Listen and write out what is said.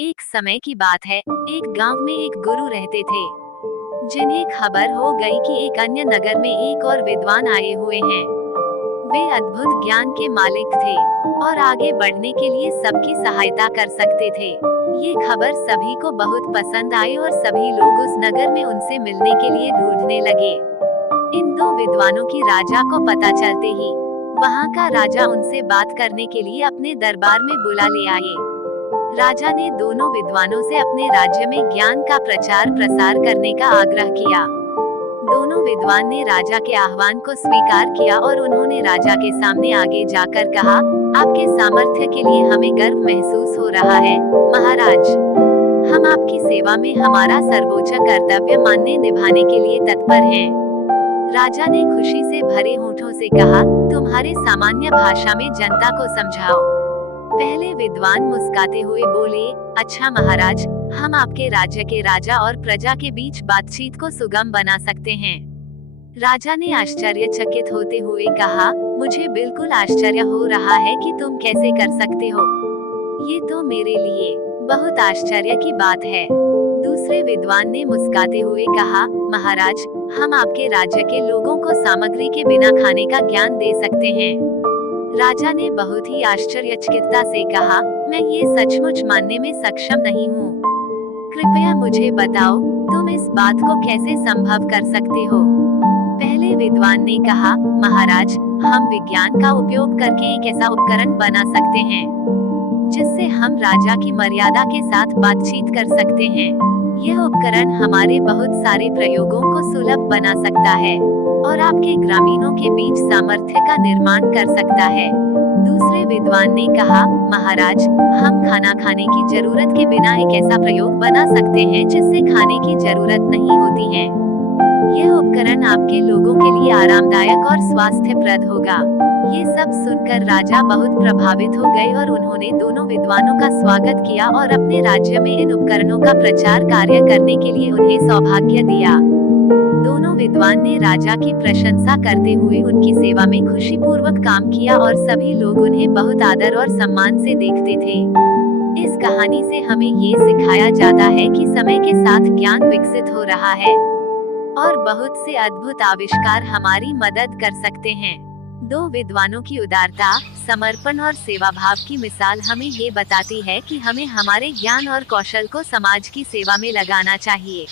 एक समय की बात है, एक गांव में एक गुरु रहते थे, जिन्हें खबर हो गई कि एक अन्य नगर में एक और विद्वान आए हुए हैं। वे अद्भुत ज्ञान के मालिक थे और आगे बढ़ने के लिए सबकी सहायता कर सकते थे। ये खबर सभी को बहुत पसंद आई और सभी लोग उस नगर में उनसे मिलने के लिए ढूंढने लगे। इन दो विद्वानों की राजा को पता चलते ही वहाँ का राजा उनसे बात करने के लिए अपने दरबार में बुला ले आए। राजा ने दोनों विद्वानों से अपने राज्य में ज्ञान का प्रचार प्रसार करने का आग्रह किया। दोनों विद्वान ने राजा के आह्वान को स्वीकार किया और उन्होंने राजा के सामने आगे जाकर कहा, आपके सामर्थ्य के लिए हमें गर्व महसूस हो रहा है, महाराज। हम आपकी सेवा में हमारा सर्वोच्च कर्तव्य मान्य निभाने के लिए तत्पर हैं। राजा ने खुशी से भरे होठों से कहा, तुम्हारे सामान्य भाषा में जनता को समझाओ। पहले विद्वान मुस्कुराते हुए बोले, अच्छा महाराज, हम आपके राज्य के राजा और प्रजा के बीच बातचीत को सुगम बना सकते हैं। राजा ने आश्चर्यचकित होते हुए कहा, मुझे बिल्कुल आश्चर्य हो रहा है कि तुम कैसे कर सकते हो। ये तो मेरे लिए बहुत आश्चर्य की बात है। दूसरे विद्वान ने मुस्कुराते हुए कहा, महाराज, हम आपके राज्य के लोगों को सामग्री के बिना खाने का ज्ञान दे सकते हैं। राजा ने बहुत ही आश्चर्यचकितता से कहा, मैं ये सचमुच मानने में सक्षम नहीं हूँ। कृपया मुझे बताओ, तुम इस बात को कैसे संभव कर सकते हो। पहले विद्वान ने कहा, महाराज, हम विज्ञान का उपयोग करके एक ऐसा उपकरण बना सकते हैं जिससे हम राजा की मर्यादा के साथ बातचीत कर सकते हैं। यह उपकरण हमारे बहुत सारे प्रयोगों को सुलभ बना सकता है और आपके ग्रामीणों के बीच सामर्थ्य का निर्माण कर सकता है। दूसरे विद्वान ने कहा, महाराज, हम खाना खाने की जरूरत के बिना एक ऐसा प्रयोग बना सकते हैं जिससे खाने की जरूरत नहीं होती है। यह उपकरण आपके लोगों के लिए आरामदायक और स्वास्थ्यप्रद होगा। ये सब सुनकर राजा बहुत प्रभावित हो गए और उन्होंने दोनों विद्वानों का स्वागत किया और अपने राज्य में इन उपकरणों का प्रचार कार्य करने के लिए उन्हें सौभाग्य दिया। दोनों विद्वान ने राजा की प्रशंसा करते हुए उनकी सेवा में खुशीपूर्वक काम किया और सभी लोग उन्हें बहुत आदर और सम्मान से देखते थे। इस कहानी से हमें ये सिखाया जाता है कि समय के साथ ज्ञान विकसित हो रहा है और बहुत से अद्भुत आविष्कार हमारी मदद कर सकते हैं। दो विद्वानों की उदारता, समर्पण और सेवा भाव की मिसाल हमें ये बताती है कि हमें हमारे ज्ञान और कौशल को समाज की सेवा में लगाना चाहिए।